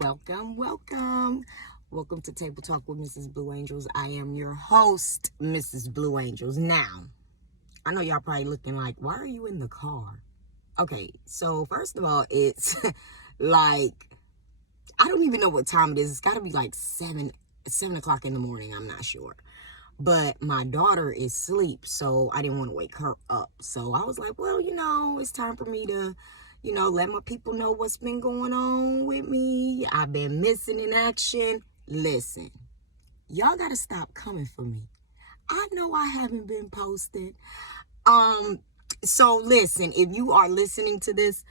Welcome, welcome. Welcome to Table Talk with Mrs. Blue Angels. I am your host, Mrs. Blue Angels. Now, I know y'all probably looking like, why are you in the car? Okay, so first of all, it's like, I don't even know what time it is. It's got to be like 7 o'clock in the morning. I'm not sure. But my daughter is asleep, so I didn't want to wake her up. So I was like, well, it's time for me to let my people know what's been going on with me. I've been missing in action. Listen, y'all got to stop coming for me. I know I haven't been posting. So listen, if you are listening to this,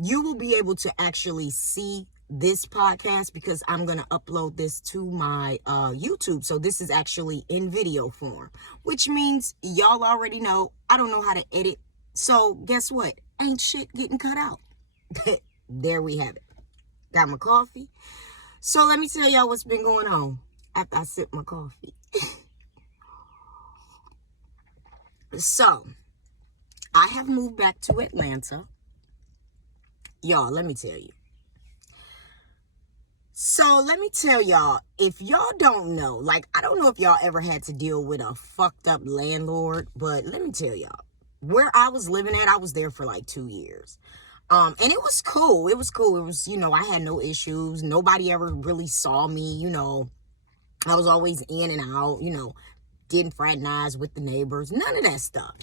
you will be able to actually see this podcast because I'm going to upload this to my YouTube. So this is actually in video form, which means y'all already know I don't know how to edit. So guess what? Ain't shit getting cut out. There we have it. Got my coffee. So let me tell y'all what's been going on after I sip my coffee. So I have moved back to Atlanta. Y'all, let me tell you. So let me tell y'all, if y'all don't know, like, I don't know if y'all ever had to deal with a fucked up landlord, but let me tell y'all, where I was living at, I was there for like 2 years. And it was cool. It was cool. It was, I had no issues. Nobody ever really saw me, I was always in and out, didn't fraternize with the neighbors, none of that stuff.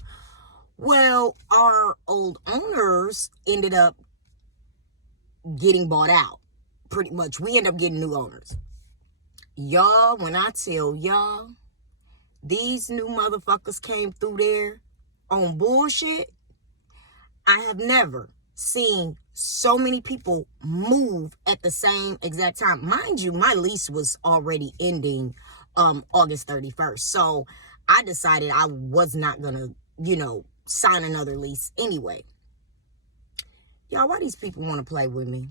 Well, our old owners ended up getting bought out. Pretty much. We end up getting new owners. Y'all, when I tell y'all, these new motherfuckers came through there on bullshit. I have never seen so many people move at the same exact time. Mind you, my lease was already ending August 31st. So I decided I was not going to, sign another lease anyway. Y'all, why these people want to play with me?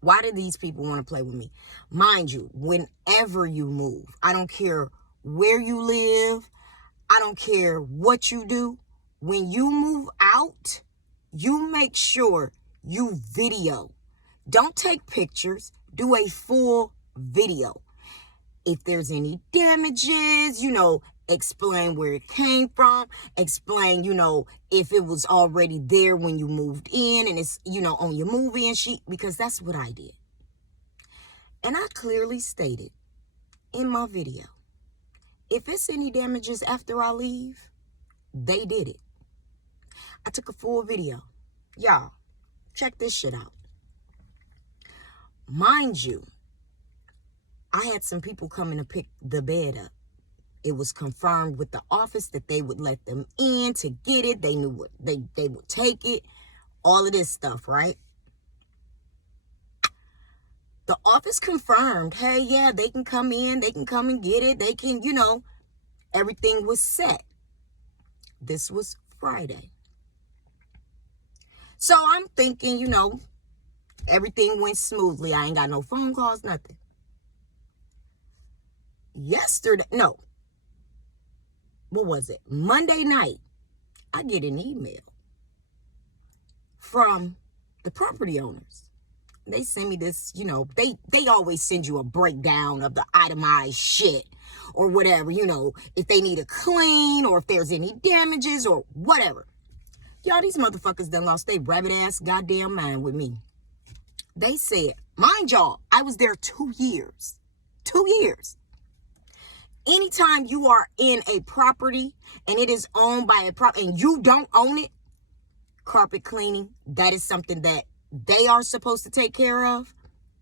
Why do these people want to play with me? Mind you, whenever you move, I don't care where you live. I don't care what you do. When you move out, you make sure you video. Don't take pictures. Do a full video. If there's any damages, explain where it came from. Explain, if it was already there when you moved in and it's, on your move-in sheet, because that's what I did. And I clearly stated in my video, if it's any damages after I leave, they did it. I took a full video. Y'all, check this shit out. Mind you, I had some people coming to pick the bed up. It was confirmed with the office that they would let them in to get it. They knew what they would take it. All of this stuff, right? The office confirmed, hey, yeah, they can come in. They can come and get it. They can, everything was set. This was Friday. So I'm thinking, everything went smoothly. I ain't got no phone calls, nothing. Monday night, I get an email from the property owners. They send me this, they always send you a breakdown of the itemized shit or whatever, if they need a clean or if there's any damages or whatever. Y'all, these motherfuckers done lost their rabbit ass goddamn mind with me. They said, mind y'all, I was there 2 years. 2 years. Anytime you are in a property and it is owned by and you don't own it, carpet cleaning, that is something that they are supposed to take care of.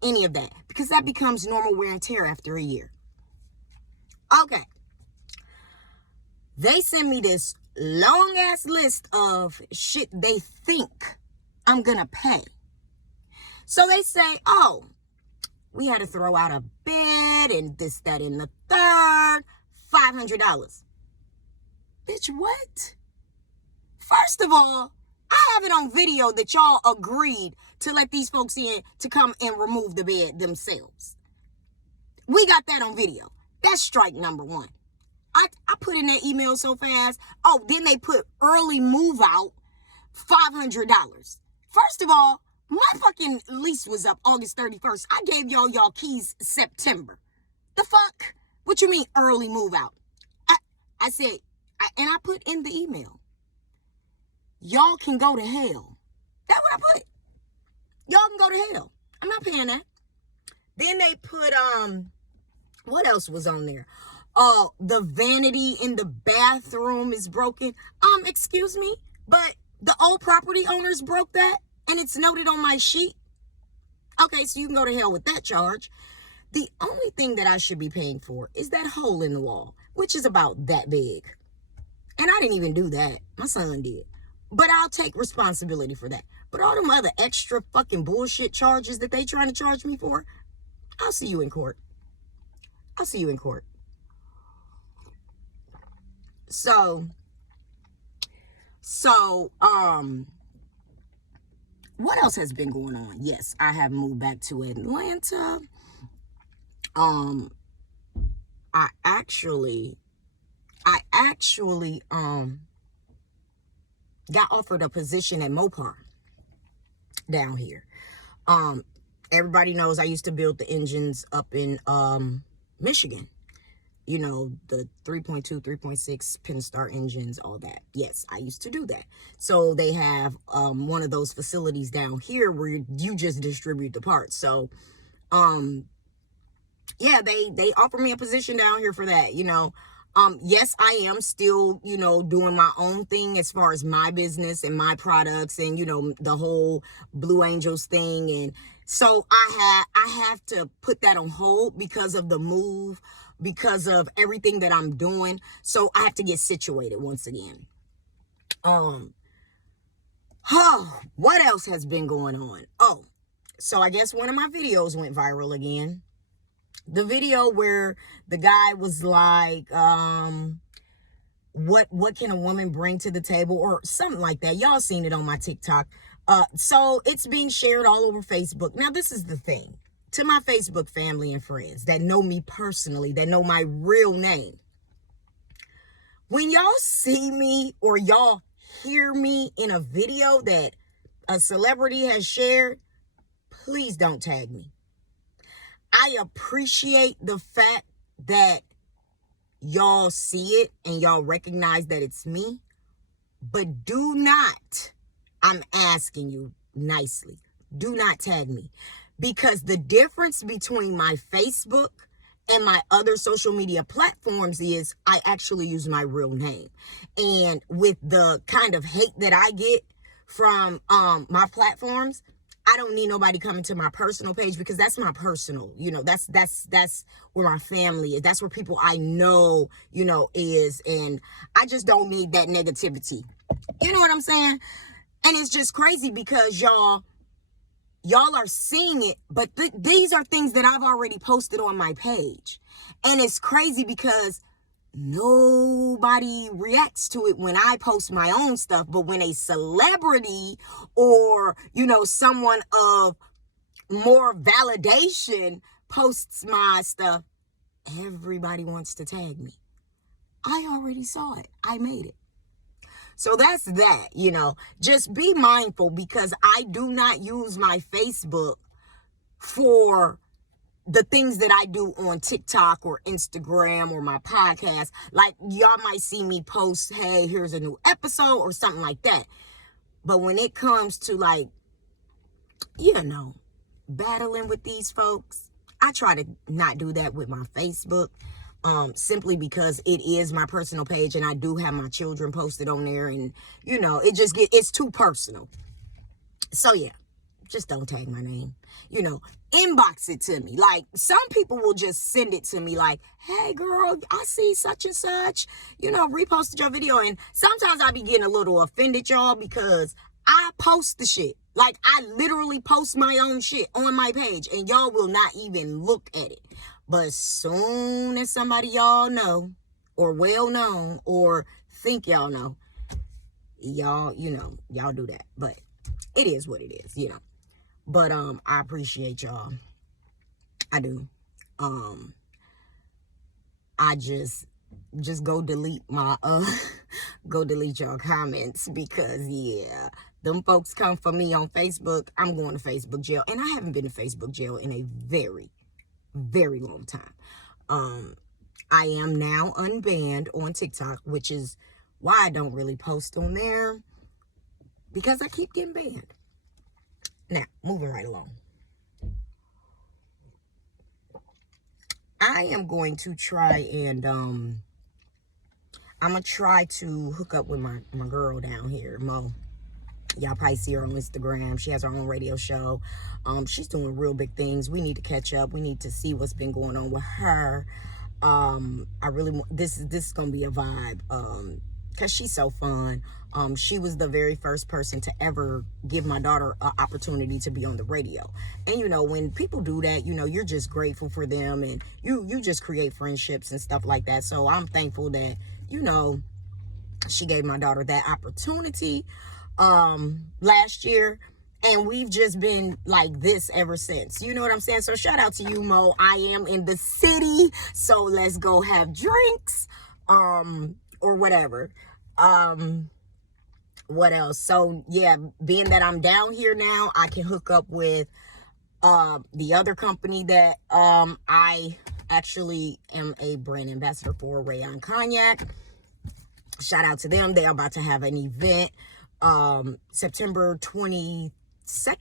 Any of that. Because that becomes normal wear and tear after a year. Okay. They send me this long ass list of shit they think I'm gonna pay. So they say, oh, we had to throw out a bed and this, that, and the third. $500. Bitch, what? First of all, I have it on video that y'all agreed to let these folks in to come and remove the bed themselves. We got that on video. That's strike number one. I put in that email so fast. Oh, then they put early move out, $500. First of all, My fucking lease was up August 31st. I gave y'all keys September. The fuck? What you mean early move out? I said, and I put in the email, y'all can go to hell. That's what I put. Y'all can go to hell. I'm not paying that. Then they put, what else was on there? The vanity in the bathroom is broken. Excuse me, but the old property owners broke that, and it's noted on my sheet. Okay, so you can go to hell with that charge. The only thing that I should be paying for is that hole in the wall, which is about that big. And I didn't even do that. My son did. But I'll take responsibility for that. But all them other extra fucking bullshit charges that they trying to charge me for, I'll see you in court. I'll see you in court. So, what else has been going on? Yes, I have moved back to Atlanta. I actually got offered a position at Mopar down here. Everybody knows I used to build the engines up in Michigan. You know, the 3.2, 3.6 Pentastar engines, all that. Yes, I used to do that. So they have one of those facilities down here where you just distribute the parts. So, yeah, they offered me a position down here for that, you know. Yes, I am still, you know, doing my own thing as far as my business and my products and, you know, the whole Blue Angels thing. And so I have to put that on hold because of the move, because of everything that I'm doing. So I have to get situated once again. What else has been going on? Oh, so I guess one of my videos went viral again. The video where the guy was like, what can a woman bring to the table, or something like that. Y'all seen it on my TikTok. So it's being shared all over Facebook. Now, this is the thing. To my Facebook family and friends that know me personally, that know my real name. When y'all see me or y'all hear me in a video that a celebrity has shared, please don't tag me. I appreciate the fact that y'all see it and y'all recognize that it's me, but do not, I'm asking you nicely, do not tag me, because the difference between my Facebook and my other social media platforms is I actually use my real name. And with the kind of hate that I get from my platforms, I don't need nobody coming to my personal page, because that's my personal, you know, that's where my family is. That's where people I know, you know, is. And I just don't need that negativity. You know what I'm saying? And it's just crazy because y'all are seeing it, but these are things that I've already posted on my page. And it's crazy because nobody reacts to it when I post my own stuff. But when a celebrity or, you know, someone of more validation posts my stuff, everybody wants to tag me. I already saw it. I made it. So that's that, you know. Just be mindful, because I do not use my Facebook for the things that I do on TikTok or Instagram or my podcast. Like, y'all might see me post, hey, here's a new episode or something like that. But when it comes to, like, you know, battling with these folks, I try to not do that with my Facebook. Simply because it is my personal page and I do have my children posted on there, and, you know, it's too personal. So yeah, just don't tag my name, you know, inbox it to me. Like, some people will just send it to me like, hey girl, I see such and such, you know, reposted your video. And sometimes I be getting a little offended, y'all, because I post the shit. Like, I literally post my own shit on my page and y'all will not even look at it. But as soon as somebody y'all know, or well known, or think y'all know, y'all, you know, y'all do that. But it is what it is, you know. But I appreciate y'all. I do. I just go delete my go delete your comments, because yeah, them folks come for me on Facebook, I'm going to Facebook jail. And I haven't been to Facebook jail in a very, very long time. I am now unbanned on TikTok, which is why I don't really post on there, because I keep getting banned. Now, moving right along. I am going to try and, I'm going to try to hook up with my girl down here, Mo. Y'all probably see her on Instagram. She has her own radio show. She's doing real big things. We need to catch up. We need to see what's been going on with her. I really want, this is going to be a vibe. Cause she's so fun. She was the very first person to ever give my daughter an opportunity to be on the radio. And you know, when people do that, you know, you're just grateful for them, and you just create friendships and stuff like that. So I'm thankful that, you know, she gave my daughter that opportunity last year, and we've just been like this ever since. You know what I'm saying? So shout out to you, Mo. I am in the city, so let's go have drinks, or whatever. What else? So yeah, being that I'm down here now, I can hook up with the other company that I actually am a brand ambassador for, Rayon Cognac. Shout out to them. They're about to have an event September 22nd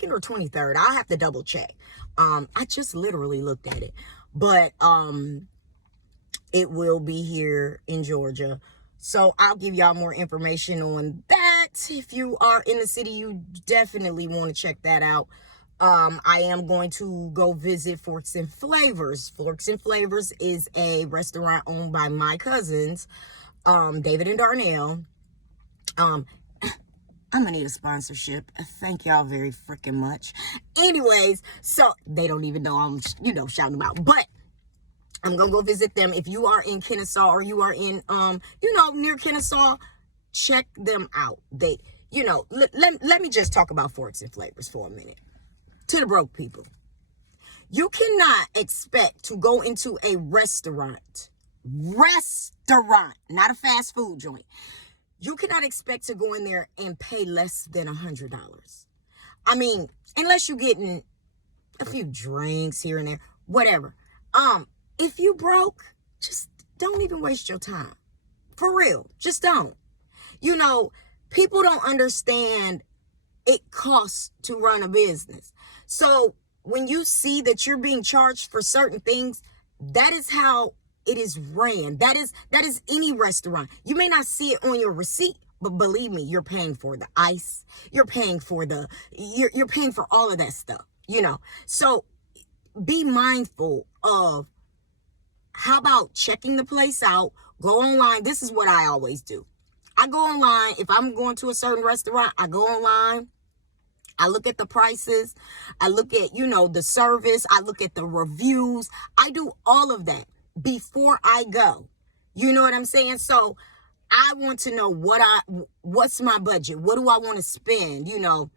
or 23rd. I'll have to double check. I just literally looked at it, but it will be here in Georgia. So I'll give y'all more information on that. If you are in the city, you definitely want to check that out. I am going to go visit Forks and Flavors. Forks and Flavors is a restaurant owned by my cousins, David and Darnell. I'm gonna need a sponsorship. Thank y'all very freaking much. Anyways, so they don't even know I'm, you know, shouting them out, but I'm gonna go visit them. If you are in Kennesaw, or you are in, you know, near Kennesaw, check them out. They, you know, let me just talk about Forks and Flavors for a minute. To the broke people, you cannot expect to go into a restaurant, not a fast food joint. You cannot expect to go in there and pay less than $100. I mean, unless you're getting a few drinks here and there, whatever. If you broke, just don't even waste your time. For real, just don't. You know, people don't understand it costs to run a business. So when you see that you're being charged for certain things, that is how it is ran. That is any restaurant. You may not see it on your receipt, but believe me, you're paying for the ice. You're paying for you're paying for all of that stuff, you know. So be mindful of, how about checking the place out? Go online. This is what I always do. I go online. If I'm going to a certain restaurant, I go online. I look at the prices. I look at, you know, the service. I look at the reviews. I do all of that before I go. You know what I'm saying? So I want to know what's my budget? What do I want to spend? You know,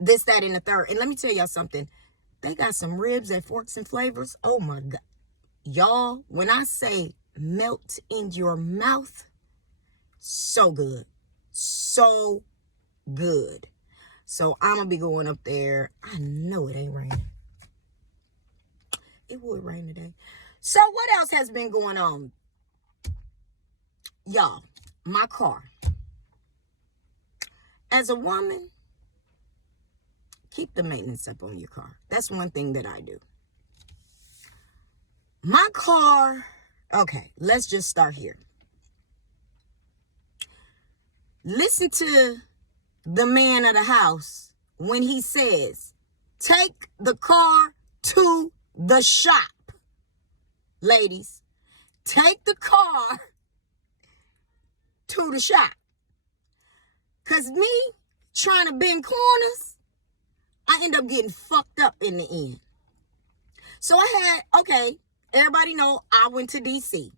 this, that, and the third. And let me tell y'all something. They got some ribs at Forks and Flavors. Oh my God. Y'all, when I say melt in your mouth, so good. So good. So I'm going to be going up there. I know it ain't raining. It would rain today. So what else has been going on? Y'all, my car. As a woman, keep the maintenance up on your car. That's one thing that I do. My car, okay, let's just start here. Listen to the man of the house when he says, take the car to the shop. Ladies, take the car to the shop. Because me trying to bend corners, I end up getting fucked up in the end. So okay, everybody know I went to D.C.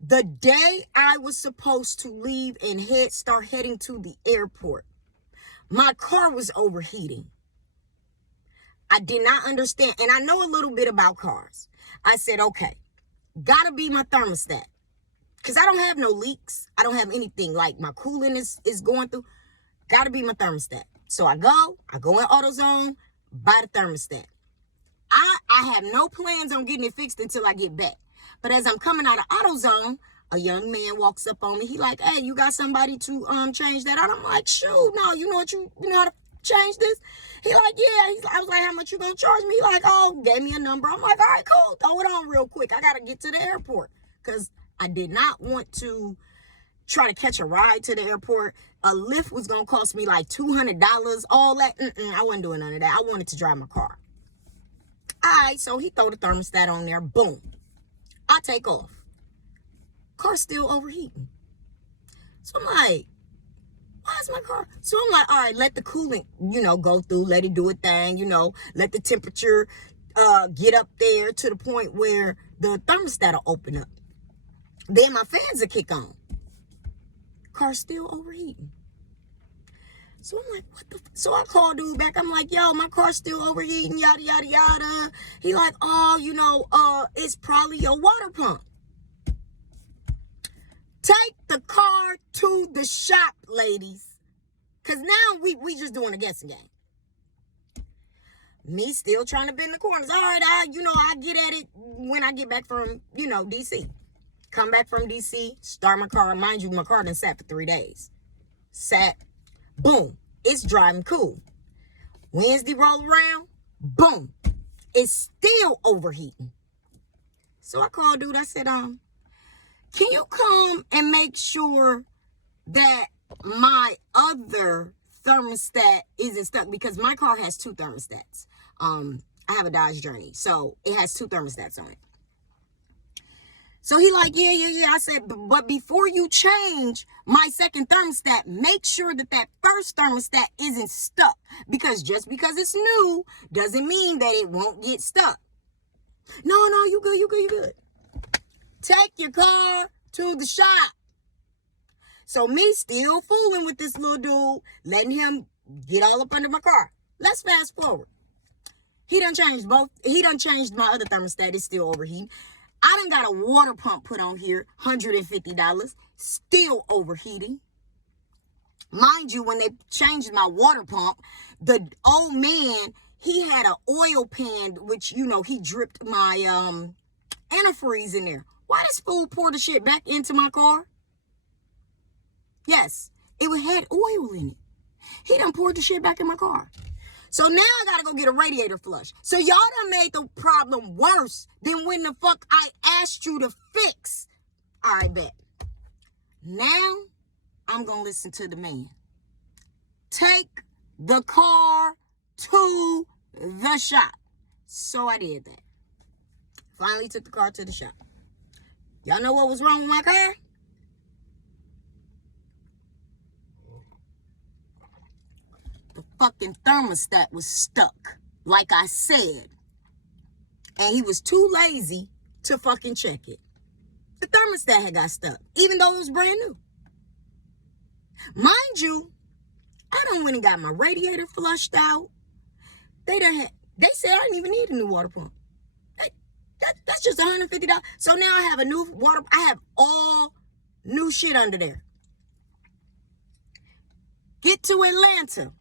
The day I was supposed to leave and start heading to the airport, my car was overheating. I did not understand, and I know a little bit about cars. I said, okay, gotta be my thermostat, because I don't have no leaks. I don't have anything, like my coolant is going through. Gotta be my thermostat. So I go in AutoZone, buy the thermostat. I have no plans on getting it fixed until I get back. But as I'm coming out of AutoZone, a young man walks up on me. He like, hey, you got somebody to change that out? I'm like, shoot, no, you know how to change this? He like, yeah. I was like, how much you gonna charge me? He like, oh, gave me a number. I'm like, all right, cool. Throw it on real quick. I gotta get to the airport because I did not want to try to catch a ride to the airport. A Lyft was gonna cost me like $200. All that. I wasn't doing none of that. I wanted to drive my car. All right, so he throw the thermostat on there. Boom. I take off. Car's still overheating. So I'm like, why is my car? So I'm like, all right, let the coolant, go through, let it do a thing, let the temperature get up there to the point where the thermostat will open up. Then my fans will kick on. Car's still overheating. So I'm like, what the? So I call dude back. I'm like, yo, my car's still overheating, yada, yada, yada. He like, oh, it's probably your water pump. Take the car to the shop, ladies. Because now we just doing a guessing game. Me still trying to bend the corners. All right, I get at it when I get back from, D.C. Come back from D.C., start my car. Mind you, my car done sat for 3 days. Boom. It's driving cool. Wednesday roll around. Boom. It's still overheating. So I called dude. I said, can you come and make sure that my other thermostat isn't stuck? Because my car has 2 thermostats. I have a Dodge Journey. So it has 2 thermostats on it. So he like, yeah. I said, but before you change my second thermostat, make sure that first thermostat isn't stuck. Because just because it's new doesn't mean that it won't get stuck. No, you good. Take your car to the shop. So me still fooling with this little dude, letting him get all up under my car. Let's fast forward. He done changed my other thermostat. It's still overheating. I done got a water pump put on here, $150, still overheating. Mind you, when they changed my water pump, the old man, he had an oil pan, which, he dripped my antifreeze in there. Why this fool pour the shit back into my car? Yes, it had oil in it. He done poured the shit back in my car. So now I gotta go get a radiator flush. So y'all done made the problem worse than when the fuck I asked you to fix. All right, bet. Now I'm gonna listen to the man. Take the car to the shop. So I did that. Finally took the car to the shop. Y'all know what was wrong with my car? The fucking thermostat was stuck, like I said. And he was too lazy to fucking check it. The thermostat had got stuck, even though it was brand new. Mind you, I done went and got my radiator flushed out. They said I didn't even need a new water pump. That's just $150. So now I have a new water. I have all new shit under there. Get to Atlanta.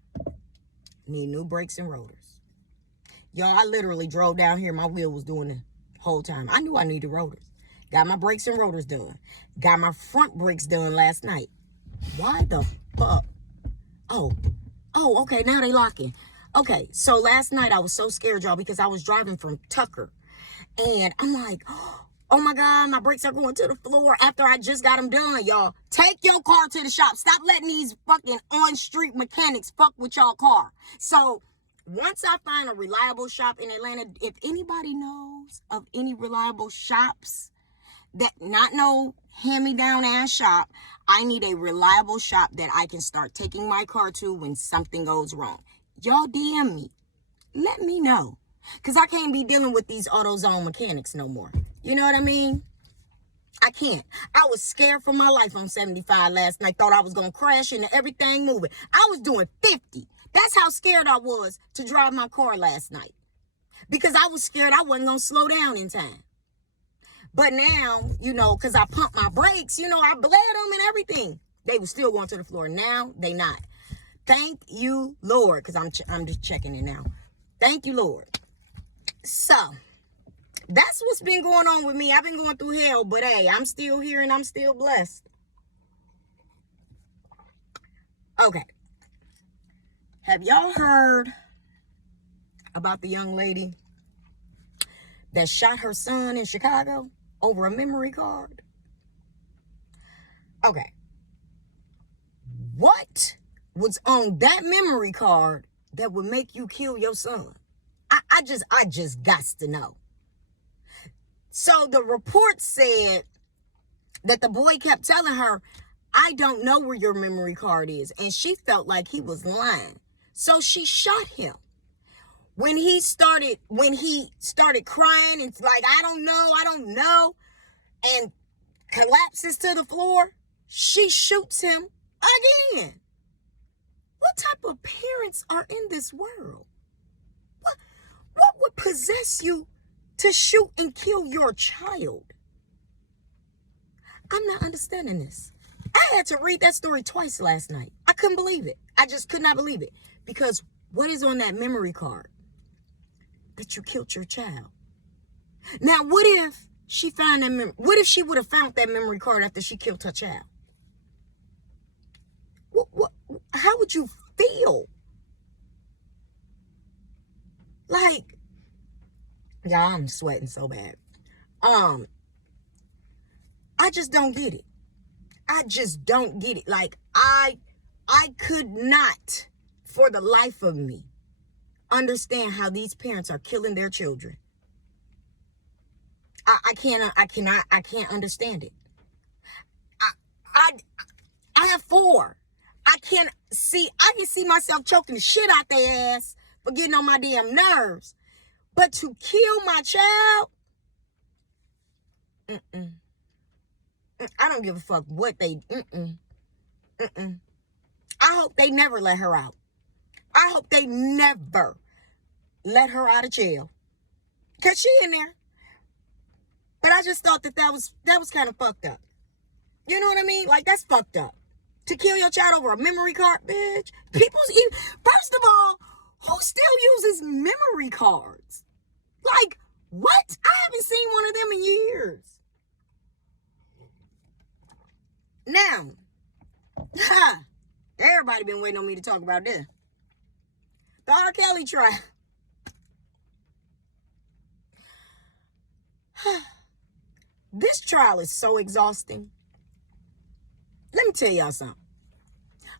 Need new brakes and rotors. Y'all, I literally drove down here. My wheel was doing the whole time. I knew I needed rotors. Got my brakes and rotors done. Got my front brakes done last night. Why the fuck? Oh, okay. Now they locking. Okay, so last night I was so scared, y'all, because I was driving from Tucker. And I'm like, oh my God, my brakes are going to the floor after I just got them done, y'all. Take your car to the shop. Stop letting these fucking on-street mechanics fuck with y'all car. So once I find a reliable shop in Atlanta, if anybody knows of any reliable shops, that not no hand-me-down ass shop, I need a reliable shop that I can start taking my car to when something goes wrong. Y'all DM me. Let me know. Because I can't be dealing with these AutoZone mechanics no more. You know what I mean? I can't. I was scared for my life on 75 last night. Thought I was going to crash into everything moving. I was doing 50. That's how scared I was to drive my car last night. Because I was scared I wasn't going to slow down in time. But now, because I pumped my brakes, I bled them and everything. They were still going to the floor. Now, they not. Thank you, Lord, because I'm just checking it now. Thank you, Lord. So, that's what's been going on with me. I've been going through hell, but hey, I'm still here and I'm still blessed. Okay. Have y'all heard about the young lady that shot her son in Chicago over a memory card? Okay. What was on that memory card that would make you kill your son? I just got to know. So the report said that the boy kept telling her, I don't know where your memory card is. And she felt like he was lying. So she shot him. When he started crying, it's like, I don't know, and collapses to the floor, she shoots him again. What type of parents are in this world? What would possess you to shoot and kill your child? I'm not understanding this. I had to read that story twice last night. I couldn't believe it. I just could not believe it. Because what is on that memory card? That you killed your child. Now, what if she found that what if she would have found that memory card after she killed her child? How would you feel? Like, yeah, I'm sweating so bad. I just don't get it. I just don't get it. Like, I could not, for the life of me, understand how these parents are killing their children. I can't understand it. I have 4. I can see myself choking the shit out their ass for getting on my damn nerves. But to kill my child, I don't give a fuck what they, I hope they never let her out. I hope they never let her out of jail. Because she in there. But I just thought that was kind of fucked up. You know what I mean? Like, that's fucked up. To kill your child over a memory card, bitch. First of all, who still uses memory cards? Like, what? I haven't seen one of them in years. Now, everybody been waiting on me to talk about this. The R. Kelly trial. This trial is so exhausting. Let me tell y'all something.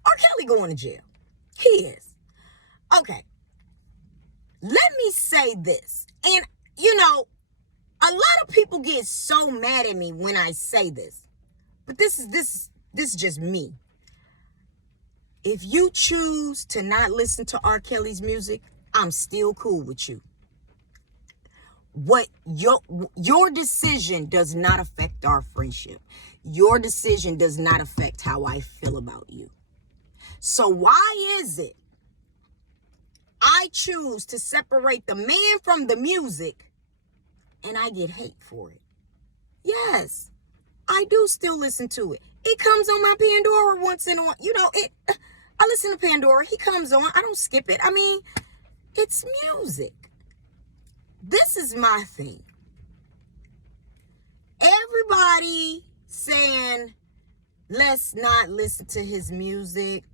R. Kelly going to jail. He is. Okay. Let me say this. And, a lot of people get so mad at me when I say this. But this is just me. If you choose to not listen to R. Kelly's music, I'm still cool with you. What your decision does not affect our friendship. Your decision does not affect how I feel about you. So why is it I choose to separate the man from the music and I get hate for it? Yes, I do still listen to it. It comes on my Pandora once in a while. I listen to Pandora. He comes on. I don't skip it. I mean, it's music. This is my thing. Everybody saying, let's not listen to his music,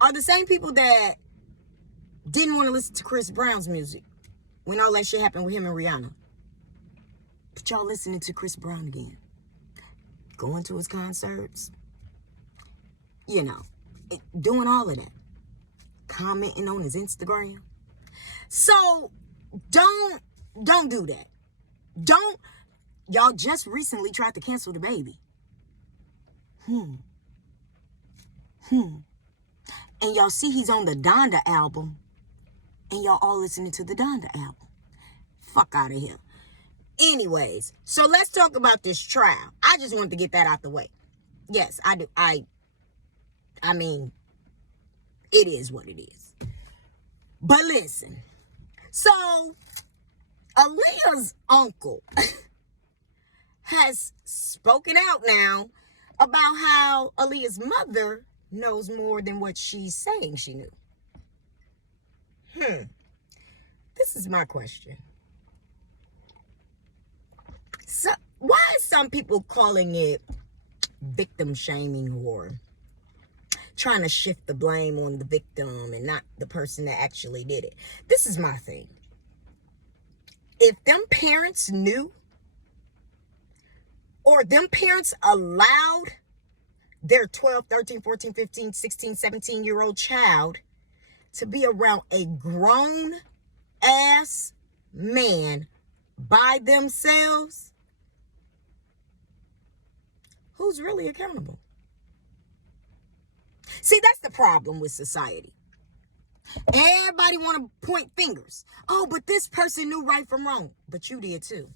are the same people that didn't want to listen to Chris Brown's music when all that shit happened with him and Rihanna. But y'all listening to Chris Brown again. Going to his concerts. Doing all of that. Commenting on his Instagram. So, don't do that. Y'all just recently tried to cancel the baby. And y'all see he's on the Donda album. And y'all all listening to the Donda album. Fuck out of here. Anyways, so let's talk about this trial. I just wanted to get that out the way. Yes, I do. I mean, it is what it is. But listen. So, Aaliyah's uncle has spoken out now about how Aaliyah's mother knows more than what she's saying she knew? This is my question. So, why is some people calling it victim shaming or trying to shift the blame on the victim and not the person that actually did it? This is my thing. If them parents knew, or them parents allowed their 12, 13, 14, 15, 16, 17-year-old child to be around a grown ass man by themselves, who's really accountable? See, that's the problem with society. Everybody want to point fingers. Oh, but this person knew right from wrong. But you did too.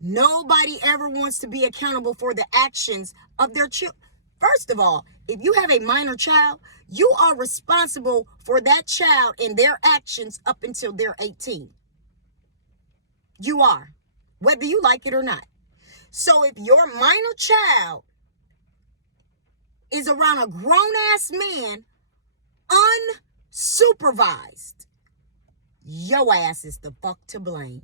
Nobody ever wants to be accountable for the actions of their children. First of all, if you have a minor child, you are responsible for that child and their actions up until they're 18. You are, whether you like it or not. So if your minor child is around a grown-ass man unsupervised, your ass is the fuck to blame.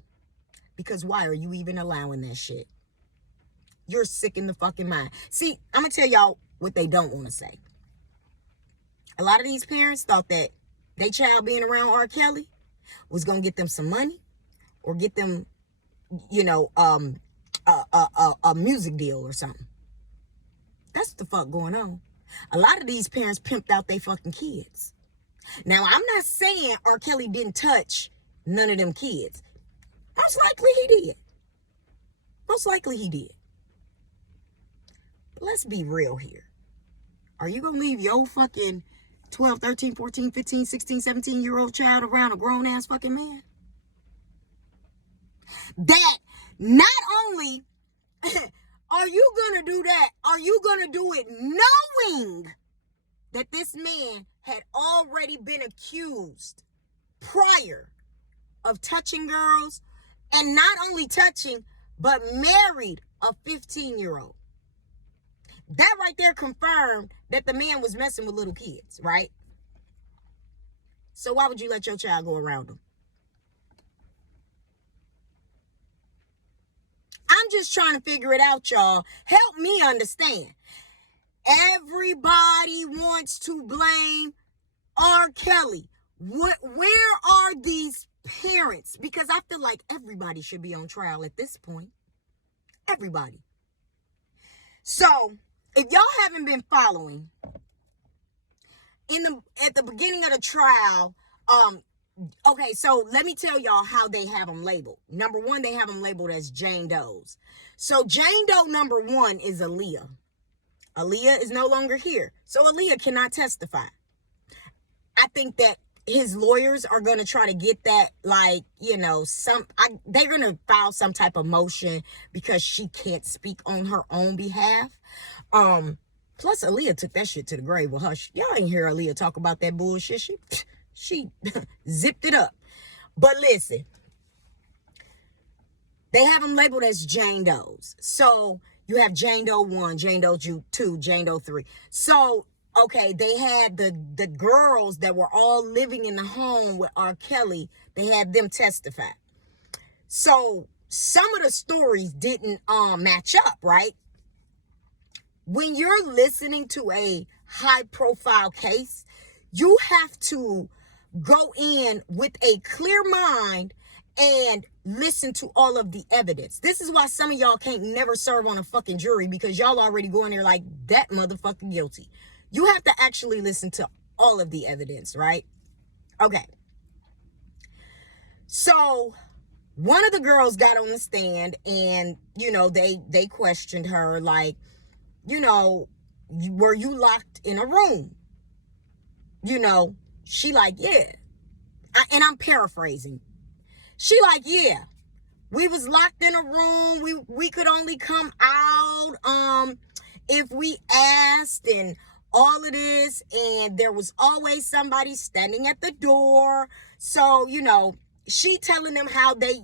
Because why are you even allowing that shit? You're sick in the fucking mind. See, I'm going to tell y'all what they don't want to say. A lot of these parents thought that their child being around R. Kelly was going to get them some money or get them, a music deal or something. That's what the fuck going on. A lot of these parents pimped out their fucking kids. Now, I'm not saying R. Kelly didn't touch none of them kids. Most likely he did. Most likely he did. But let's be real here. Are you going to leave your fucking 12, 13, 14, 15, 16, 17-year-old child around a grown-ass fucking man? That not only are you going to do that, are you going to do it knowing that this man had already been accused prior of touching girls, and not only touching, but married a 15-year-old. That right there confirmed that the man was messing with little kids, right? So why would you let your child go around them? I'm just trying to figure it out, y'all. Help me understand. Everybody wants to blame R. Kelly. Where are these parents? Because I feel like everybody should be on trial at this point. Everybody. So, if y'all haven't been following, at the beginning of the trial, okay, so let me tell y'all how they have them labeled. Number one, they have them labeled as Jane Does. So Jane Doe number one is Aaliyah. Aaliyah is no longer here. So Aaliyah cannot testify. I think that his lawyers are going to try to get that, they're going to file some type of motion because she can't speak on her own behalf. Plus Aaliyah took that shit to the grave. Well, hush, y'all ain't hear Aaliyah talk about that bullshit. She zipped it up. But listen, they have them labeled as Jane Does. So you have Jane Doe 1, Jane Doe 2, Jane Doe 3. So, okay, they had the girls that were all living in the home with R. Kelly. They had them testify. So some of the stories didn't match up, right? When you're listening to a high-profile case, you have to go in with a clear mind and listen to all of the evidence. This is why some of y'all can't never serve on a fucking jury, because y'all already going there like, that motherfucker guilty. You have to actually listen to all of the evidence, right? Okay. So one of the girls got on the stand and, they questioned her like, were you locked in a room? She like, yeah. And I'm paraphrasing. She like, yeah. We was locked in a room. We could only come out if we asked and all of this. And there was always somebody standing at the door. So, she telling them how they,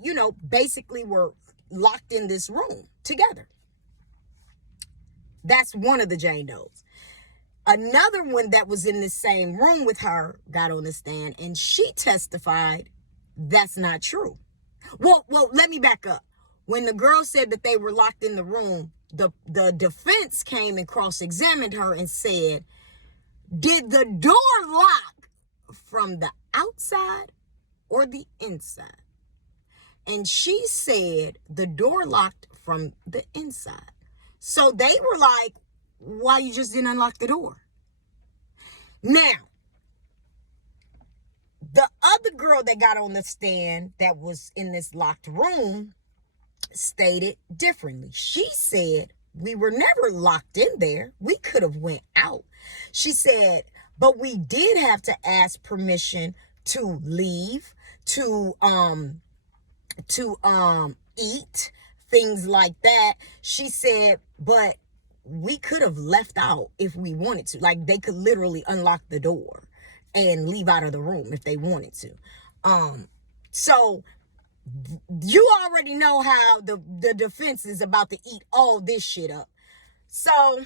basically were locked in this room together. That's one of the Jane Does. Another one that was in the same room with her got on the stand, and she testified that's not true. Well, let me back up. When the girl said that they were locked in the room, the defense came and cross-examined her and said, did the door lock from the outside or the inside? And she said the door locked from the inside. So they were like, why you just didn't unlock the door? Now, the other girl that got on the stand that was in this locked room stated differently. She said, we were never locked in there. We could have went out. She said, but we did have to ask permission to leave, to eat, things like that. She said, but we could have left out if we wanted to. Like, they could literally unlock the door and leave out of the room if they wanted to. So you already know how the defense is about to eat all this shit up. So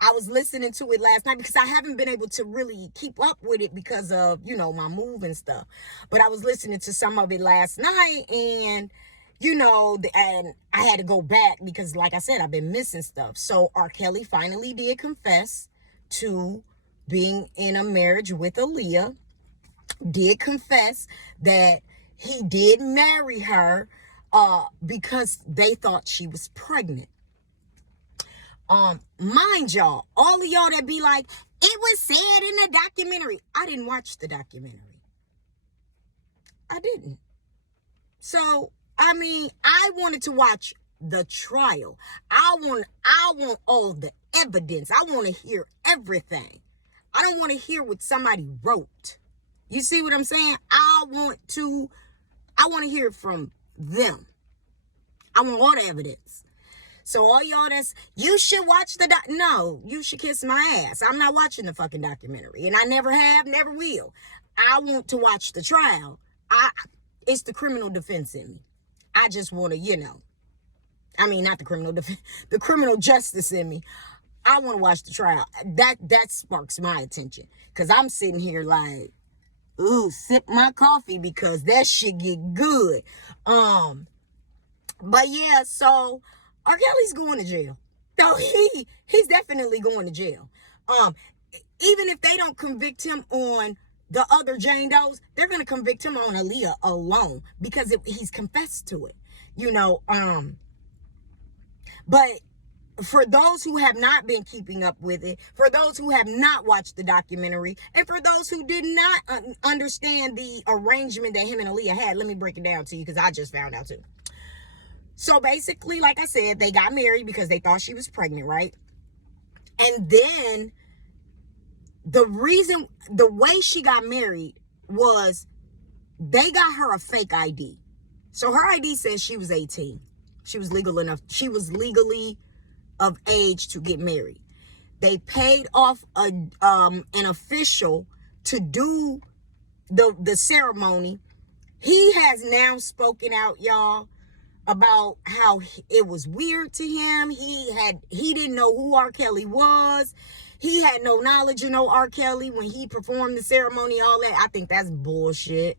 I was listening to it last night because I haven't been able to really keep up with it because of, my move and stuff. But I was listening to some of it last night, and and I had to go back because, like I said, I've been missing stuff. So R. Kelly finally did confess to being in a marriage with Aaliyah, did confess that he did marry her because they thought she was pregnant. Mind y'all, all of y'all that be like, it was said in the documentary. I didn't watch the documentary. I didn't. So, I wanted to watch the trial. I want all the evidence. I want to hear everything. I don't want to hear what somebody wrote. You see what I'm saying? I want to hear it from them. I want all the evidence. So all y'all you should watch no, you should kiss my ass. I'm not watching the fucking documentary. And I never have, never will. I want to watch the trial. It's the criminal defense in me. I just want to, not the criminal defense, the criminal justice in me. I want to watch the trial. That sparks my attention. Because I'm sitting here like, ooh, sip my coffee because that shit get good. But yeah, so R. Kelly's going to jail. No, he's definitely going to jail. Even if they don't convict him on the other Jane Does, they're going to convict him on Aaliyah alone because he's confessed to it, But for those who have not been keeping up with it, for those who have not watched the documentary, and for those who did not understand the arrangement that him and Aaliyah had, let me break it down to you because I just found out too. So basically, like I said, they got married because they thought she was pregnant, right? And then the way she got married was they got her a fake ID. So her ID says she was 18. She was legally of age to get married. They paid off an official to do the ceremony. He has now spoken out, y'all, about how it was weird to him. He didn't know who R. Kelly was. He had no knowledge of no R. Kelly when he performed the ceremony, all that. I think that's bullshit.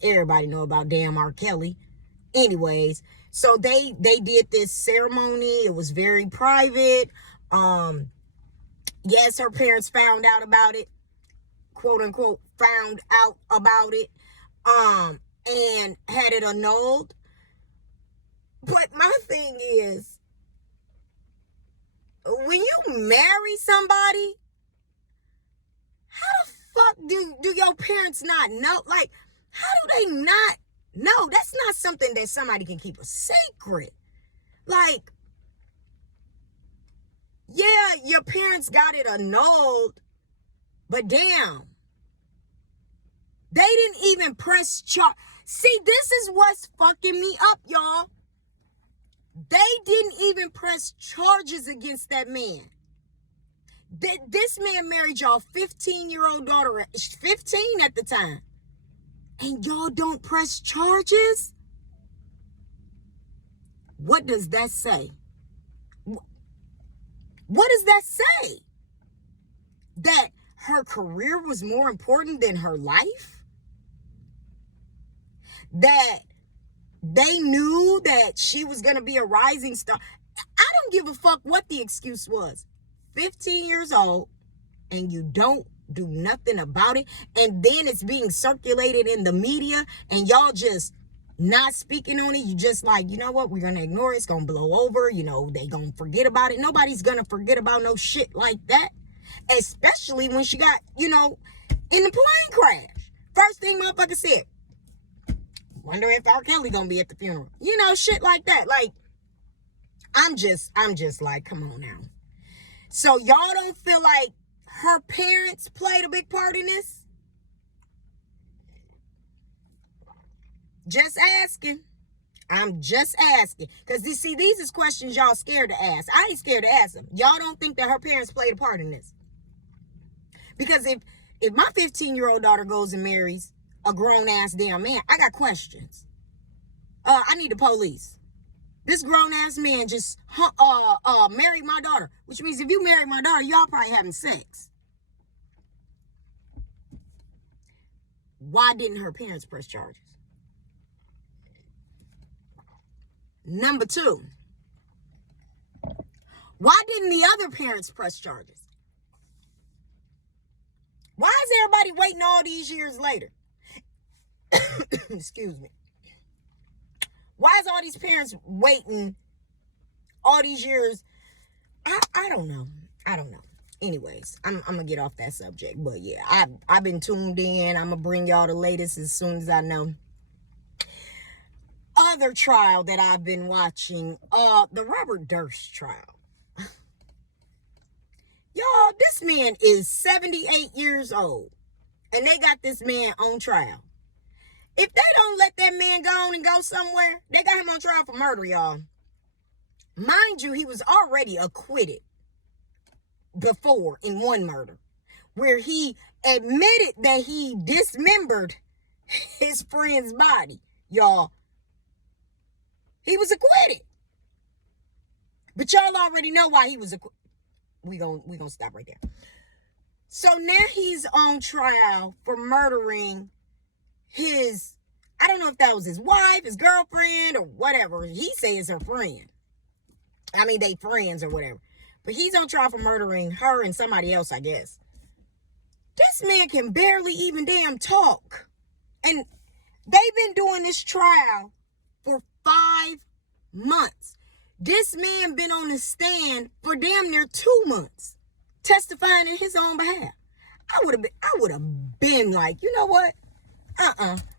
Everybody know about damn R. Kelly. Anyways, so they did this ceremony. It was very private. Yes, her parents found out about it, quote unquote, found out about it, and had it annulled. But my thing is, when you marry somebody, how the fuck do your parents not know? Like, how do they not know? That's not something that somebody can keep a secret. Like, yeah, your parents got it annulled, but damn, they didn't even press charge. See, this is what's fucking me up, y'all. They didn't even press charges against that man. This man married y'all 15-year-old daughter, 15 at the time. And y'all don't press charges? What does that say? What does that say? that her career was more important than her life? That they knew that she was going to be a rising star? I don't give a fuck what the excuse was. 15 years old, and you don't do nothing about it, and then it's being circulated in the media, and y'all just not speaking on it. You just like, you know what, we're gonna ignore it, it's gonna blow over, they gonna forget about it. Nobody's gonna forget about no shit like that, especially when she got, in the plane crash. First thing motherfucker said, wonder if R. Kelly gonna be at the funeral. Shit like that. Like, I'm just like, come on now. So y'all don't feel like her parents played a big part in this? Just asking. I'm just asking. Because these is questions y'all scared to ask. I ain't scared to ask them. Y'all don't think that her parents played a part in this? Because if my 15-year-old daughter goes and marries a grown-ass damn man, I got questions. I need the police. This grown-ass man just married my daughter. Which means if you married my daughter, y'all probably having sex. Why didn't her parents press charges? Number 2, why didn't the other parents press charges? Why is everybody waiting all these years later? Excuse me. Why is all these parents waiting all these years? I don't know. Anyways, I'm going to get off that subject. But yeah, I've been tuned in. I'm going to bring y'all the latest as soon as I know. Other trial that I've been watching, the Robert Durst trial. Y'all, this man is 78 years old, and they got this man on trial. If they don't let that man go on and go somewhere, they got him on trial for murder, y'all. Mind you, he was already acquitted before in one murder, where he admitted that he dismembered his friend's body, y'all. He was acquitted. But y'all already know why he was acquitted. We gonna stop right there. So now he's on trial for murdering his, I don't know if that was his wife, his girlfriend, or whatever. He says her friend. I mean, they friends or whatever. But he's on trial for murdering her and somebody else, I guess. This man can barely even damn talk. And they've been doing this trial for 5 months. This man been on the stand for damn near 2 months, testifying in his own behalf. I would have been like, you know what?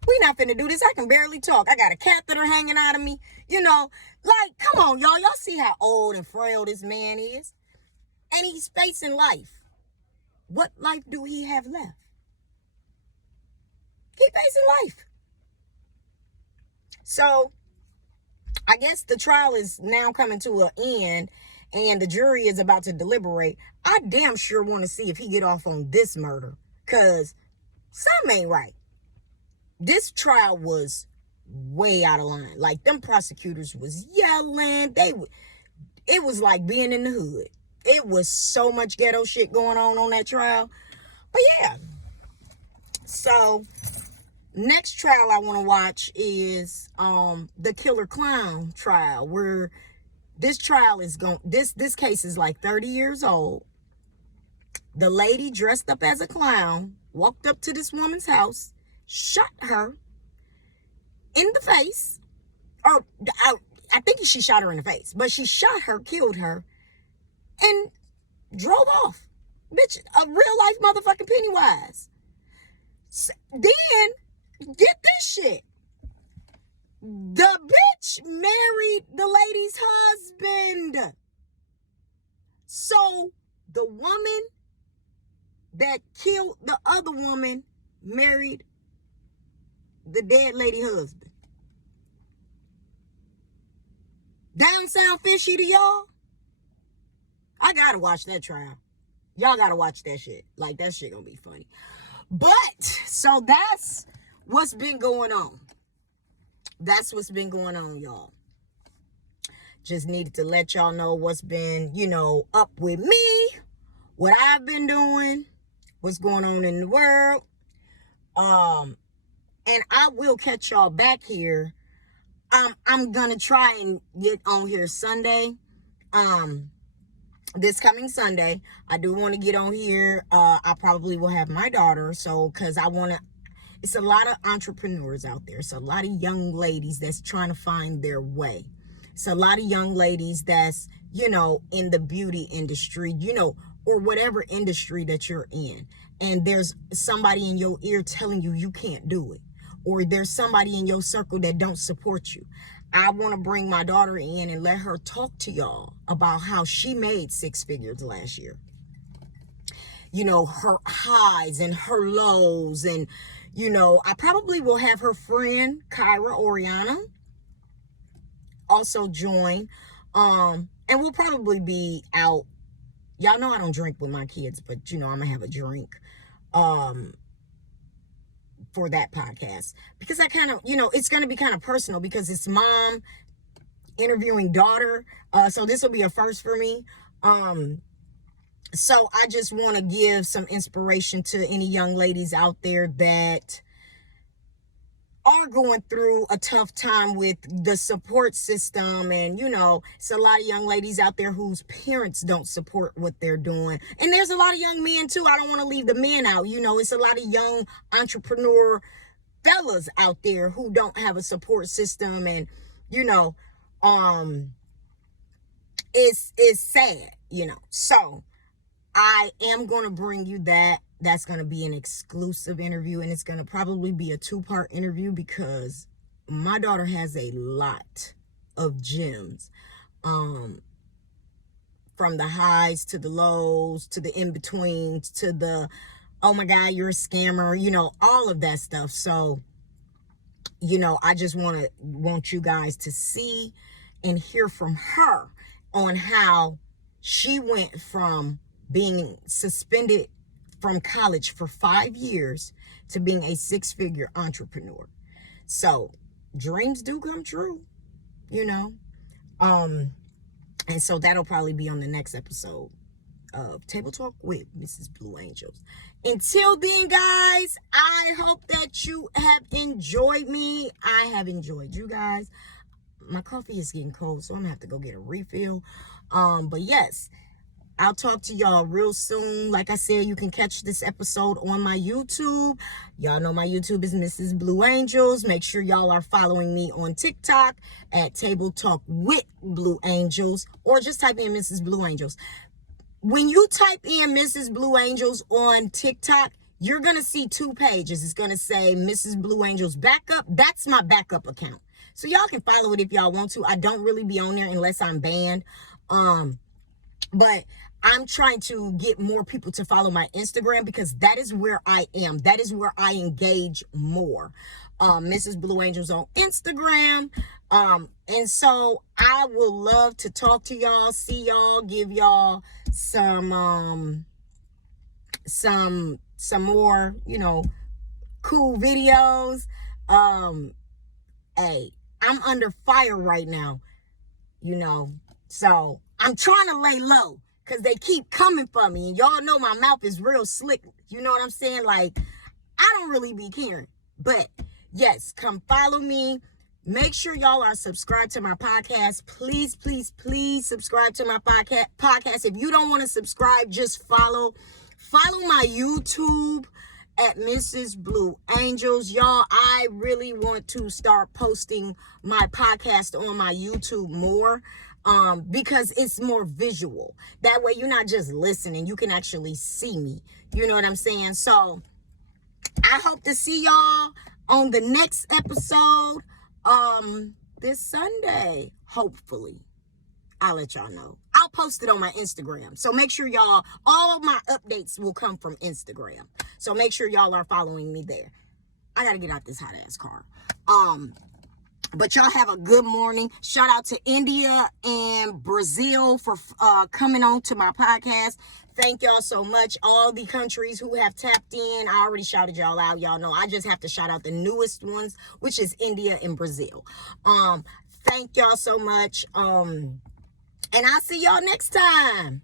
We not finna do this. I can barely talk. I got a catheter hanging out of me. Like, come on, y'all. Y'all see how old and frail this man is? And he's facing life. What life do he have left? He facing life. So, I guess the trial is now coming to an end, and the jury is about to deliberate. I damn sure want to see if he get off on this murder, because something ain't right. This trial was way out of line. Like, them prosecutors was yelling. It was like being in the hood. It was so much ghetto shit going on that trial. But yeah. So, next trial I want to watch is the Killer Clown trial, where this trial is this case is like 30 years old. The lady dressed up as a clown walked up to this woman's house, shot her in the face, or I think she shot her in the face, but she shot her, killed her, and drove off. Bitch, a real life motherfucking Pennywise. Then, get this shit. The bitch married the lady's husband. So, the woman that killed the other woman married the dead lady husband. Down sound fishy to y'all? I gotta watch that trial. Y'all gotta watch that shit. Like, that shit gonna be funny. But, so that's what's been going on. That's what's been going on, y'all. Just needed to let y'all know what's been, up with me, what I've been doing. what's going on in the world. And I will catch y'all back here. I'm gonna try and get on here Sunday. This coming Sunday, I do want to get on here. I probably will have my daughter, so because I want to. It's a lot of entrepreneurs out there. It's a lot of young ladies that's trying to find their way. It's a lot of young ladies that's, in the beauty industry, or whatever industry that you're in. And there's somebody in your ear telling you you can't do it. Or there's somebody in your circle that don't support you. I want to bring my daughter in and let her talk to y'all about how she made 6 figures last year. Her highs and her lows. And, I probably will have her friend, Kyra Oriana, also join. And we'll probably be out. Y'all know I don't drink with my kids, but, I'm going to have a drink for that podcast. Because I kind of, it's going to be kind of personal because it's mom interviewing daughter. So this will be a first for me. So I just want to give some inspiration to any young ladies out there that are going through a tough time with the support system. And, it's a lot of young ladies out there whose parents don't support what they're doing. And there's a lot of young men too. I don't want to leave the men out. It's a lot of young entrepreneur fellas out there who don't have a support system. And, it's sad, So I am going to bring you that. That's going to be an exclusive interview, and it's going to probably be a 2-part interview because my daughter has a lot of gems, from the highs to the lows, to the in-betweens, to the, oh my God, you're a scammer, all of that stuff. So, I just want you guys to see and hear from her on how she went from being suspended from college for 5 years to being a 6-figure entrepreneur. So dreams do come true, and so that'll probably be on the next episode of Table Talk with Mrs. Blue Angels. Until then, guys, I hope that you have enjoyed me. I have enjoyed you guys. My coffee is getting cold, so I'm gonna have to go get a refill. But yes, I'll talk to y'all real soon. Like I said, you can catch this episode on my YouTube. Y'all know my YouTube is Mrs. Blue Angels. Make sure y'all are following me on TikTok at Table Talk with Blue Angels, or just type in Mrs. Blue Angels. When you type in Mrs. Blue Angels on TikTok, you're going to see 2 pages. It's going to say Mrs. Blue Angels Backup. That's my backup account. So y'all can follow it if y'all want to. I don't really be on there unless I'm banned. But I'm trying to get more people to follow my Instagram because that is where I am. That is where I engage more. Mrs. Blue Angels on Instagram. And so I will love to talk to y'all, see y'all, give y'all some more, cool videos. Hey, I'm under fire right now, so I'm trying to lay low because they keep coming for me. And y'all know my mouth is real slick. You know what I'm saying? Like, I don't really be caring. But yes, come follow me. Make sure y'all are subscribed to my podcast. Please, please, please subscribe to my podcast. If you don't want to subscribe, just follow. Follow my YouTube at Mrs. Blue Angels. Y'all, I really want to start posting my podcast on my YouTube more. Because it's more visual. That way you're not just listening. You can actually see me. You know what I'm saying? So I hope to see y'all on the next episode this Sunday. Hopefully. I'll let y'all know. I'll post it on my Instagram. So make sure y'all, all of my updates will come from Instagram. So make sure y'all are following me there. I gotta get out this hot ass car. But y'all have a good morning. Shout out to India and Brazil for coming on to my podcast. Thank y'all so much. All the countries who have tapped in, I already shouted y'all out. Y'all know I just have to shout out the newest ones, which is India and Brazil. Thank y'all so much. And I'll see y'all next time.